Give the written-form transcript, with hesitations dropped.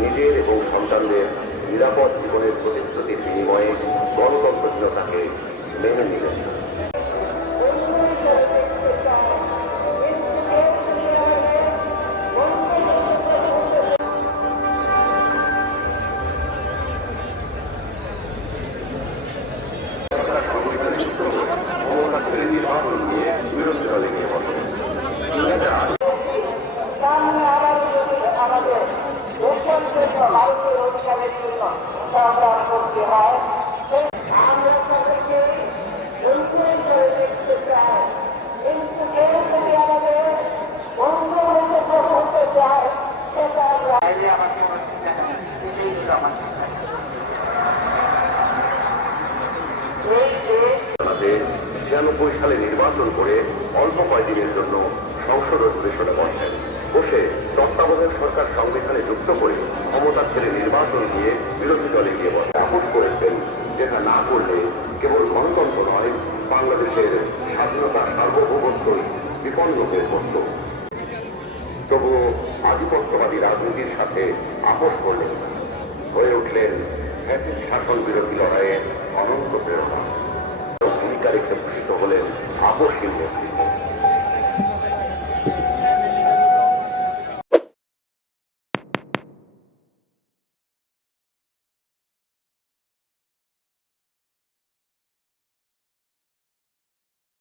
নিজের এবং সন্তানদের নিরাপদ জীবনের প্রতিশ্রুতির বিনিময়ে গণতন্ত্রহীনতাকে মেনে নিলেন। ভারতের অধিকারের জন্য সংগ্রাম করতে হয়। আমরা তাদেরকে দেখতে চাই, কিন্তু কেউ যদি আমাদের বন্ধ হতে করতে চায় সেটা এই দেশ 96 সালে নির্বাচন করে অল্প কয়েকদিনের জন্য সংসদ অধিবেশনে বসে তত্ত্বাবধায়ক সরকার সংবিধানে যুক্ত করে ক্ষমতা ছেড়ে নির্বাচন দিয়ে বিরোধী দলে গিয়ে বসে আপোষ করেছেন, যেটা না করলে কেবল গণতন্ত্র নয়, বাংলাদেশের স্বাধীনতা সার্বভৌমত্বই বিপন্ন হয়ে পড়ত। তবুও আধিপত্যবাদী রাজনীতির সাথে আপোষ করলেন, হয়ে উঠলেন ফ্যাসিস্ট শাসন বিরোধী লড়াইয়ের অনন্ত প্রেরণা। ভূমিকা রেখে ভূষিত হলেন আপোষহীন নেতৃত্ব।